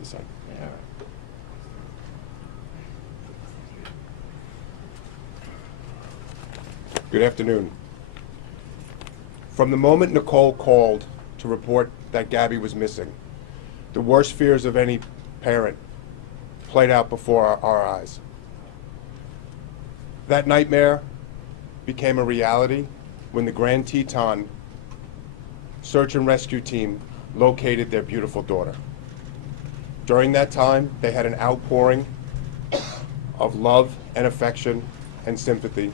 the side. Yeah. Good afternoon. From the moment Nicole called to report that Gabby was missing, the worst fears of any parent played out before our eyes. That nightmare became a reality when the Grand Teton search and rescue team located their beautiful daughter. During that time, they had an outpouring of love and affection and sympathy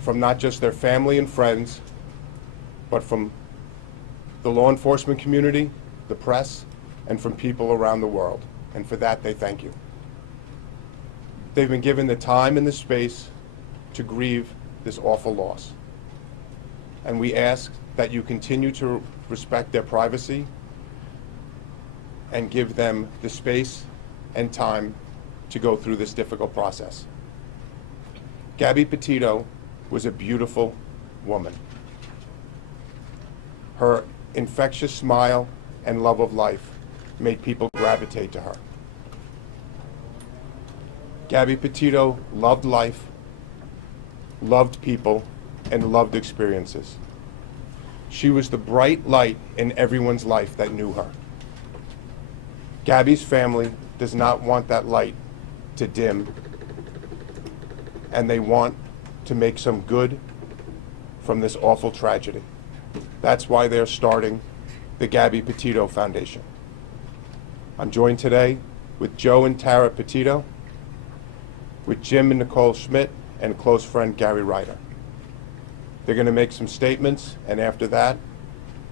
from not just their family and friends, but from the law enforcement community, the press, and from people around the world. And for that, they thank you. They've been given the time and the space to grieve this awful loss. And we ask that you continue to respect their privacy and give them the space and time to go through this difficult process. Gabby Petito was a beautiful woman. Her infectious smile and love of life made people gravitate to her. Gabby Petito loved life, loved people, and loved experiences. She was the bright light in everyone's life that knew her. Gabby's family does not want that light to dim, and they want to make some good from this awful tragedy. That's why they're starting the Gabby Petito Foundation. I'm joined today with Joe and Tara Petito, with Jim and Nicole Schmidt, and close friend Gary Ryder. They're going to make some statements, and after that,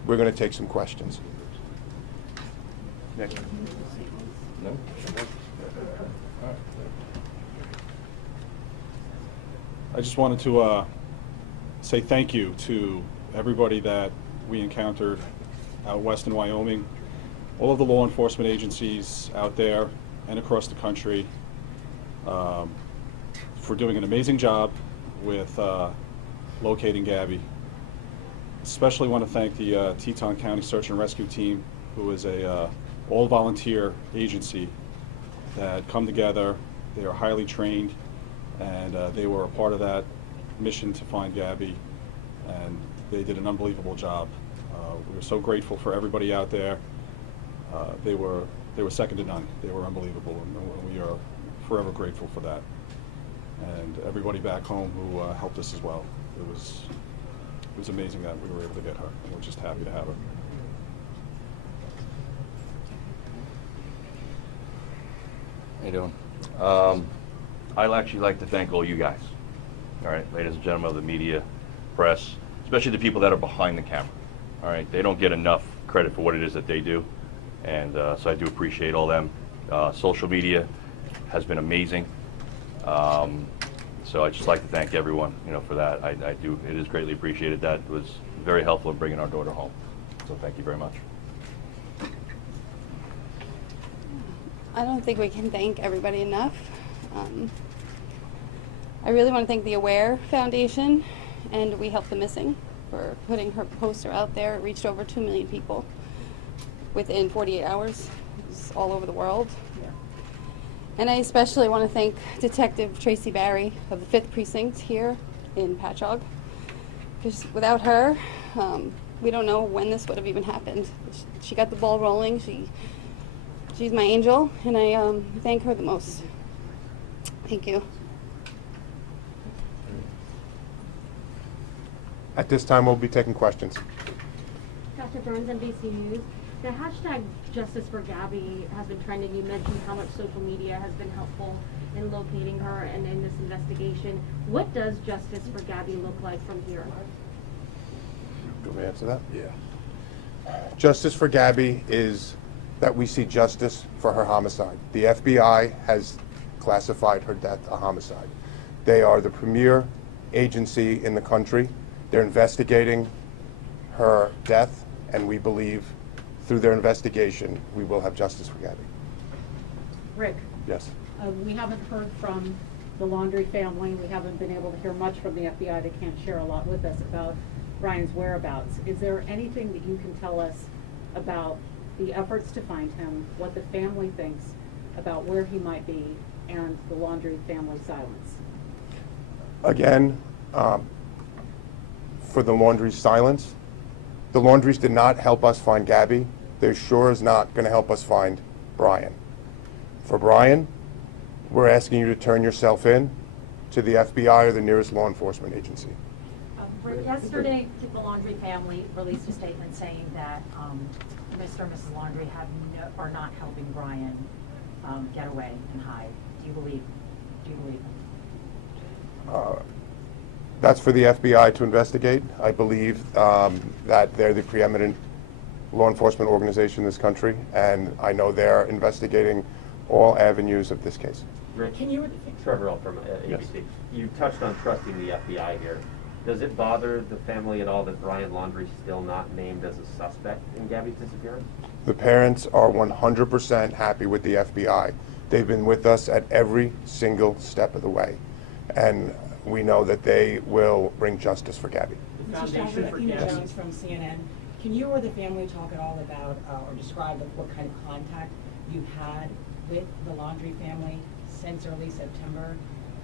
we're going to take some questions. Nick. No? I just wanted to say thank you to everybody that we encountered out west in Wyoming, all of the law enforcement agencies out there and across the country for doing an amazing job with locating Gabby. Especially want to thank the Teton County Search and Rescue Team, who is a all-volunteer agency that come together. They are highly trained, and they were a part of that mission to find Gabby, and they did an unbelievable job. We were so grateful for everybody out there. They were second to none. They were unbelievable, and we are forever grateful for that. And everybody back home who helped us as well. It was amazing that we were able to get her, and we're just happy to have her. How you doing? I'd actually like to thank all you guys. All right, ladies and gentlemen of the media, press, especially the people that are behind the camera. All right, they don't get enough credit for what it is that they do, and so I do appreciate all them. Social media has been amazing. So I'd just like to thank everyone, for that. I do. It is greatly appreciated. That was very helpful in bringing our daughter home. So thank you very much. I don't think we can thank everybody enough. I really want to thank the Aware Foundation and We Help the Missing for putting her poster out there. It reached over 2 million people within 48 hours. It was all over the world. And I especially want to thank Detective Tracy Barry of the 5th Precinct here in Patchogue, because without her, we don't know when this would have even happened. She got the ball rolling. She's my angel, and I thank her the most. Thank you. At this time, we'll be taking questions. Dr. Burns, NBC News. The hashtag Justice for Gabby has been trending. You mentioned how much social media has been helpful in locating her and in this investigation. What does Justice for Gabby look like from here? Do you want me to answer that? Yeah. Justice for Gabby is that we see justice for her homicide. The FBI has classified her death a homicide. They are the premier agency in the country. They're investigating her death, and we believe through their investigation, we will have justice for Gabby. Rick, Yes. we haven't heard from the Laundrie family. We haven't been able to hear much from the FBI. They can't share a lot with us about Brian's whereabouts. Is there anything that you can tell us about the efforts to find him, what the family thinks about where he might be, and the Laundrie family silence. Again, for the Laundrie's silence, the Laundries did not help us find Gabby. They're sure is not going to help us find Brian. For Brian, we're asking you to turn yourself in to the FBI or the nearest law enforcement agency. Yesterday, the Laundrie family released a statement saying that Mr. and Mrs. Laundrie are not helping Brian get away and hide. Do you believe them? That's for the FBI to investigate. I believe that they're the preeminent law enforcement organization in this country, and I know they're investigating all avenues of this case. Rick, Trevor L. from ABC. Yes. You touched on trusting the FBI here. Does it bother the family at all that Brian Laundrie is still not named as a suspect in Gabby's disappearance? The parents are 100% happy with the FBI. They've been with us at every single step of the way, and we know that they will bring justice for Gabby. The Mr. Foundation Stafford, for Athena Gabby. Jones from CNN. Can you or the family talk at all about or describe what kind of contact you've had with the Laundrie family since early September,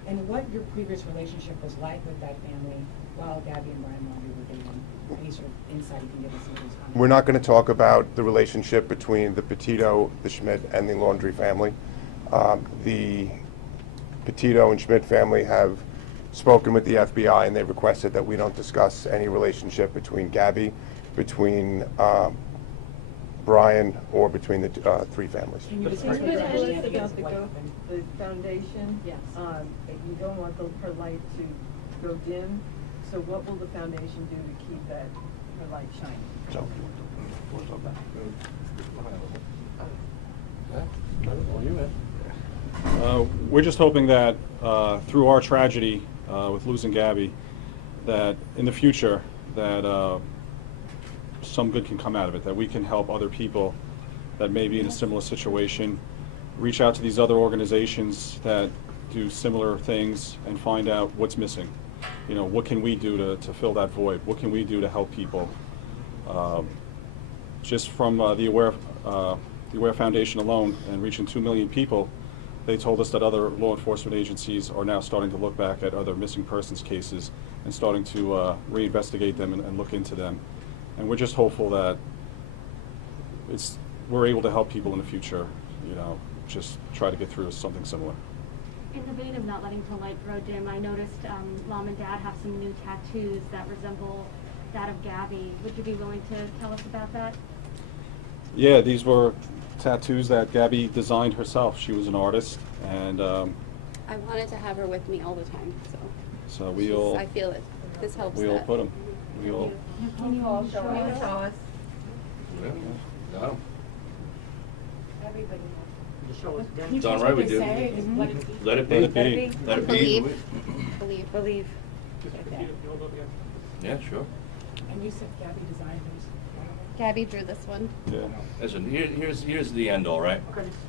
and what your previous relationship was like with that family while Gabby and Brian Laundrie were dating? Any sort of insight you can give us into those contacts? We're not going to talk about the relationship between the Petito, the Schmidt, and the Laundrie family. The Petito and Schmidt family have spoken with the FBI, and they requested that we don't discuss any relationship between Gabby, between Brian, or between the three families. Can you discuss Can what you your tell us understanding is about of the what the foundation? Yes. You don't want her light to go dim, so what will the foundation do to keep her light shining? So, We're just hoping that through our tragedy with losing Gabby, that in the future, that some good can come out of it, that we can help other people that may be in a similar situation, reach out to these other organizations that do similar things and find out what's missing. You know, what can we do to fill that void? What can we do to help people? Just from the Aware Foundation alone and reaching 2 million people, they told us that other law enforcement agencies are now starting to look back at other missing persons cases and starting to reinvestigate them and look into them. And we're just hopeful that we're able to help people in the future, you know, just try to get through something similar. In the vein of not letting the light grow dim, I noticed Mom and Dad have some new tattoos that resemble that of Gabby. Would you be willing to tell us about that? Yeah, these were tattoos that Gabby designed herself. She was an artist, and I wanted to have her with me all the time, so we all I feel it. This helps. we all that. put them. We all. Can you all show us? No. Everybody. Can you It's tell us all right, what we they do. say? Is what it- Let it be. Let it be. Let it be. Believe. Believe. Yeah, sure. And you said Gabby designed those. Gabby drew this one. Yeah. Listen, here's the end all, right?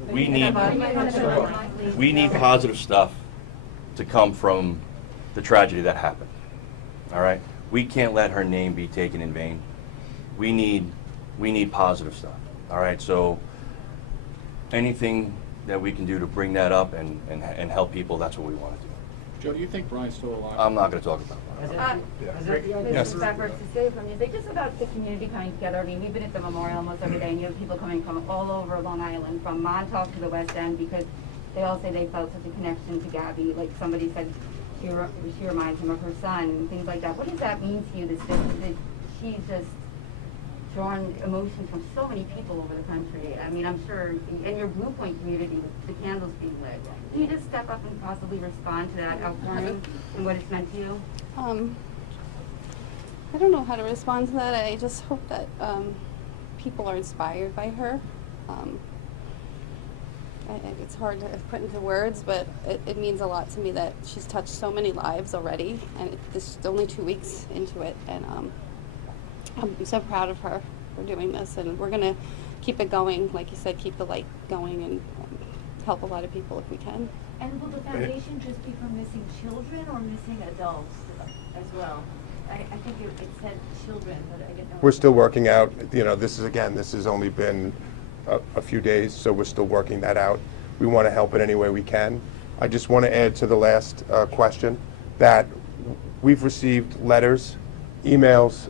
We need- we need positive stuff to come from the tragedy that happened. All right? We can't let her name be taken in vain. We need positive stuff. All right? So anything that we can do to bring that up and help people, that's what we want to do. Joe, do you think Brian's still alive? I'm not going to talk about that. Yes. Backwards to say from you, say just about the community coming together. I mean, we've been at the memorial almost every day, and you have people coming from all over Long Island, from Montauk to the West End, because they all say they felt such a connection to Gabby. Like somebody said, she reminds him of her son, and things like that. What does that mean to you, that she's just drawn emotion from so many people over the country? I mean, I'm sure in your Blue Point community, with the candles being lit, can you just step up and possibly respond to that outpouring and what it's meant to you? I don't know how to respond to that. I just hope that people are inspired by her. It's hard to put into words, but it means a lot to me that she's touched so many lives already, and this is only 2 weeks into it, and I'm so proud of her for doing this, and we're going to keep it going. Like you said, keep the light going and help a lot of people if we can. And will the foundation just be for missing children or missing adults as well? I think it said children, but I didn't know. We're still working out, you know, this has only been a few days, so we're still working that out. We want to help in any way we can. I just want to add to the last question that we've received letters, emails,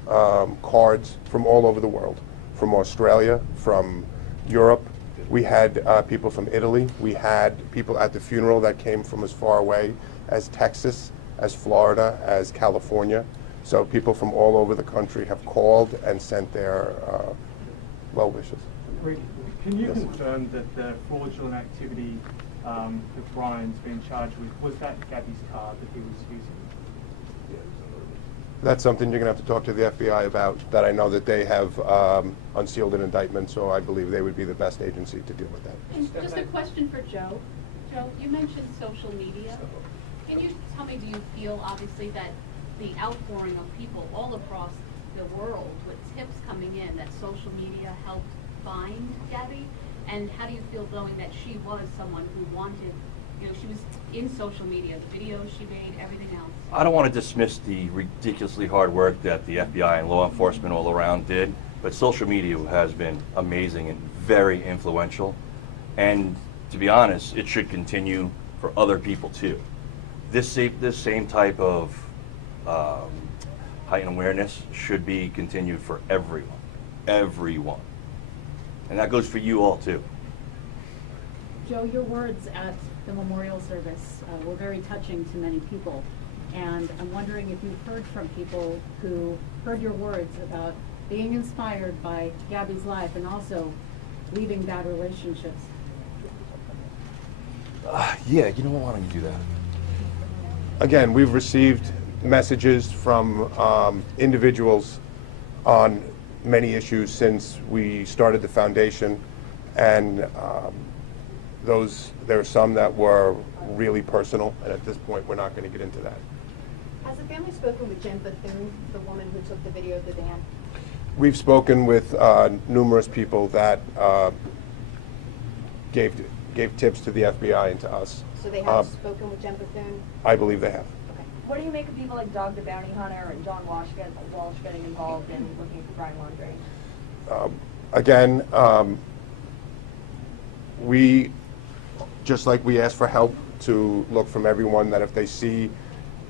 cards from all over the world, from Australia, from Europe. We had people from Italy. We had people at the funeral that came from as far away as Texas, as Florida, as California. So people from all over the country have called and sent their well wishes. Rick, can you Yes. confirm that the fraudulent activity that Brian's been charged with, was that Gabby's card that he was using? That's something you're going to have to talk to the FBI about, that I know that they have unsealed an indictment, so I believe they would be the best agency to deal with that. And just a question for Joe. Joe, you mentioned social media. Can you tell me, do you feel obviously that the outpouring of people all across the world with tips coming in, that social media helped find Gabby? And how do you feel knowing that she was someone who wanted, you know, she was in social media, the videos she made, everything else? I don't want to dismiss the ridiculously hard work that the FBI and law enforcement all around did, but social media has been amazing and very influential. And to be honest, it should continue for other people too. This same type of heightened awareness should be continued for everyone. And that goes for you all too. Joe, your words at the memorial service were very touching to many people. And I'm wondering if you've heard from people who heard your words about being inspired by Gabby's life and also leaving bad relationships. Yeah, you know what, why don't you do that? Again, we've received messages from individuals on many issues since we started the foundation, and there are some that were really personal, and at this point we're not going to get into that. Has the family spoken with Jen Bethune, the woman who took the video of the van? We've spoken with numerous people that gave tips to the FBI and to us. So they have spoken with Jen Bethune? I believe they have. What do you make of people like Dog the Bounty Hunter and John Walsh getting involved in looking for Brian Laundrie? Again, we, just like we ask for help to look from everyone, that if they see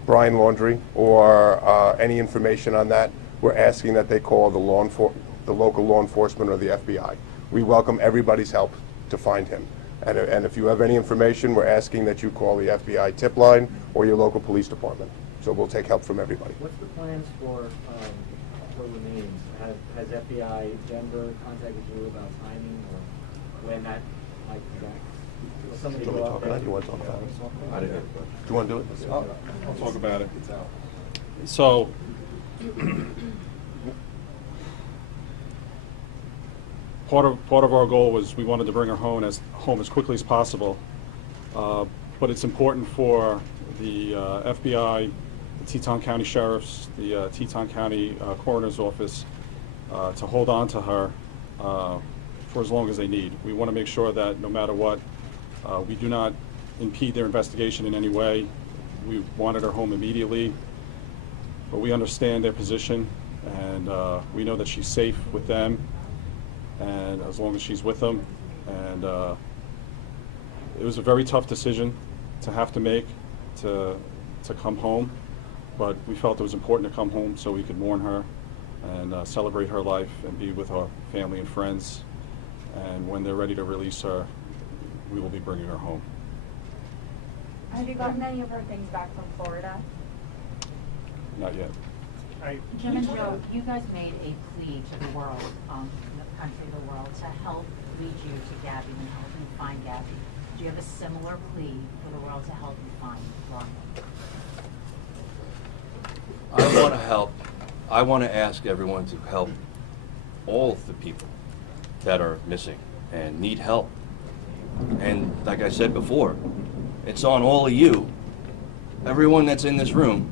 Brian Laundrie or any information on that, we're asking that they call the local law enforcement or the FBI. We welcome everybody's help to find him. And if you have any information, we're asking that you call the FBI tip line or your local police department. So we'll take help from everybody. What's the plans for remains? Has FBI Denver contacted you about timing or when that might be back? Will somebody Do you go want up to talk about there? it? You want to talk about it? I did. Do you want to do it? I'll talk about it. So, part of our goal was we wanted to bring her home as quickly as possible, but it's important for the FBI, the Teton County Sheriff's, the Teton County Coroner's Office to hold on to her for as long as they need. We want to make sure that no matter what, we do not impede their investigation in any way. We wanted her home immediately, but we understand their position, and we know that she's safe with them, and as long as she's with them. And it was a very tough decision to have to make to come home, but we felt it was important to come home so we could mourn her and celebrate her life and be with our family and friends. And when they're ready to release her, we will be bringing her home. Have you gotten any of her things back from Florida? Not yet. Jim and Joe, you guys made a plea to the world, the country, the world, to help lead you to Gabby and help you find Gabby. Do you have a similar plea for the world to help you find Brian? I want to help. I want to ask everyone to help all of the people that are missing and need help. And like I said before, it's on all of you, everyone that's in this room,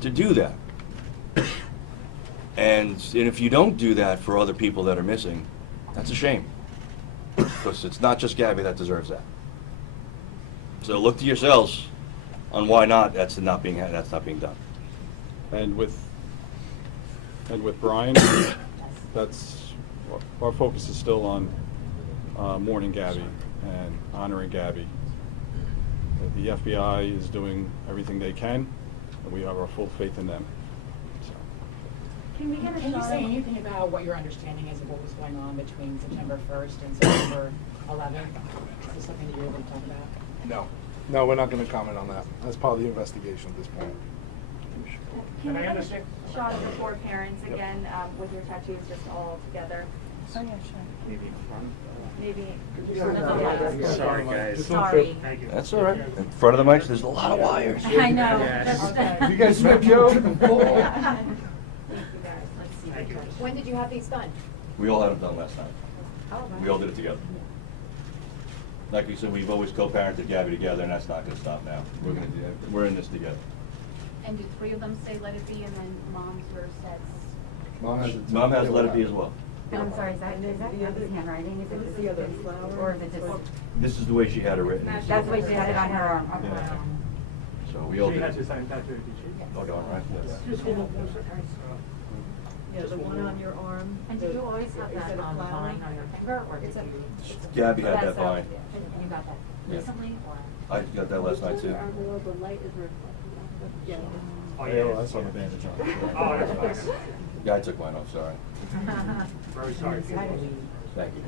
to do that. And if you don't do that for other people that are missing, that's a shame. Because it's not just Gabby that deserves that. So look to yourselves on why not that's not being done. And with Brian, that's our focus is still on mourning Gabby and honoring Gabby. The FBI is doing everything they can, and we have our full faith in them. So. Can we get a Can you shot say of- anything about what your understanding is of what was going on between September 1st and September 11th? Is this something that you're able to talk about? No. No, we're not going to comment on that. That's part of the investigation at this point. Can we get a shot of the four parents again, with your tattoos just all together? Oh, yeah, sure. Maybe in front. Maybe. Sorry, guys. Sorry. That's all right. In front of the mics, there's a lot of wires. I know. Yes. You guys smoke, Joe? Thank you guys. Let's see. Thank you. When did you have these done? We all had them done last night. Oh, We all did it together. Like we said, we've always co-parented Gabby together, and that's not gonna stop now. We're in this together. And do three of them say let it be, and then mom's yours says? Mom has let it be as well. I'm sorry, is that Gabby's handwriting? Is it The other flower? or is it just, This is the way she had it written. that's the way she had it on her arm? Okay. Yeah. So we all She did had the it. same tattoo, did she? Okay, all right. Yeah, the one on your arm. And do you always have Is that it a flower? vine on your finger, or did It's a- you? Gabby had that That's, vine. You got that Yeah. recently, or? I got that last night too. The light is reflecting off of the Oh, Yeah, well, that's on the bandage on. Oh, that's fine. Yeah, I took mine off, sorry. Very sorry. Thank you.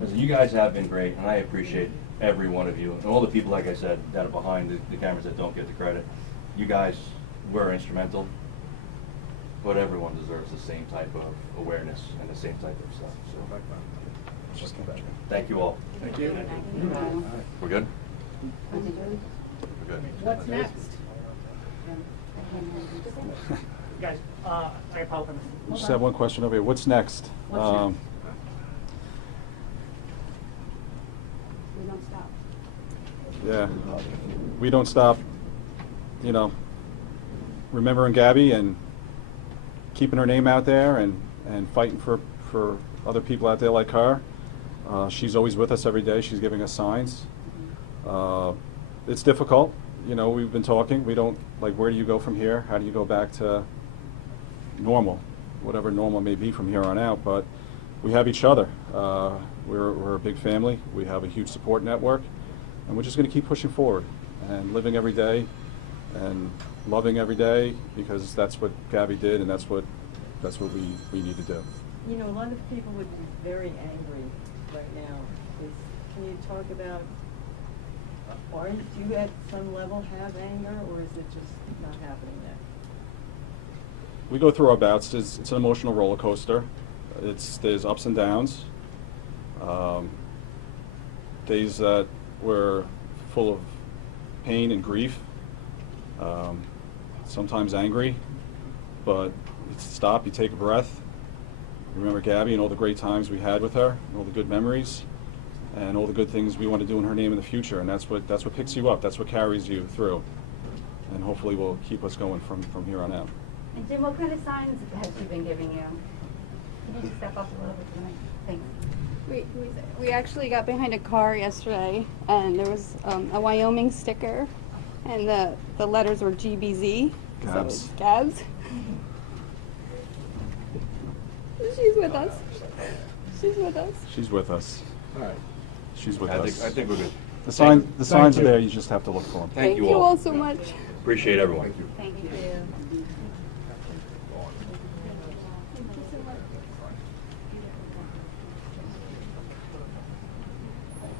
Listen, you guys have been great, and I appreciate every one of you, and all the people, like I said, that are behind the cameras that don't get the credit. You guys were instrumental, but everyone deserves the same type of awareness and the same type of stuff, so. Thank you all. Thank you. We're good? We're good. What's next? Guys, I apologize. Just have one question over here. What's next? What's next? We don't stop. Yeah, we don't stop, you know, remembering Gabby and keeping her name out there and fighting for other people out there like her. She's always with us every day. She's giving us signs. It's difficult. You know, we've been talking. We don't, like, where do you go from here? How do you go back to normal? Whatever normal may be from here on out. But we have each other. We're a big family. We have a huge support network. And we're just going to keep pushing forward and living every day and loving every day, because that's what Gabby did, and that's what we need to do. You know, a lot of people would be very angry right now. Can you talk about, do you at some level have anger, or is it just not happening yet? We go through our bouts. It's an emotional roller coaster. There's ups and downs. Days that we're full of pain and grief. Sometimes angry, but you stop, you take a breath. You remember Gabby and all the great times we had with her, and all the good memories, and all the good things we want to do in her name in the future. And that's what picks you up. That's what carries you through, and hopefully will keep us going from here on out. And Jim, what kind of signs has she been giving you? Can you just step up a little bit tonight? Thanks. We actually got behind a car yesterday, and there was a Wyoming sticker, and the letters were GBZ. So Gabs. Gabs. She's with us. She's with us. She's with us. All right. She's with I us. think we're good. The signs are you. there. You just have to look for them. Thank you you all. all so much. Appreciate everyone. Thank you.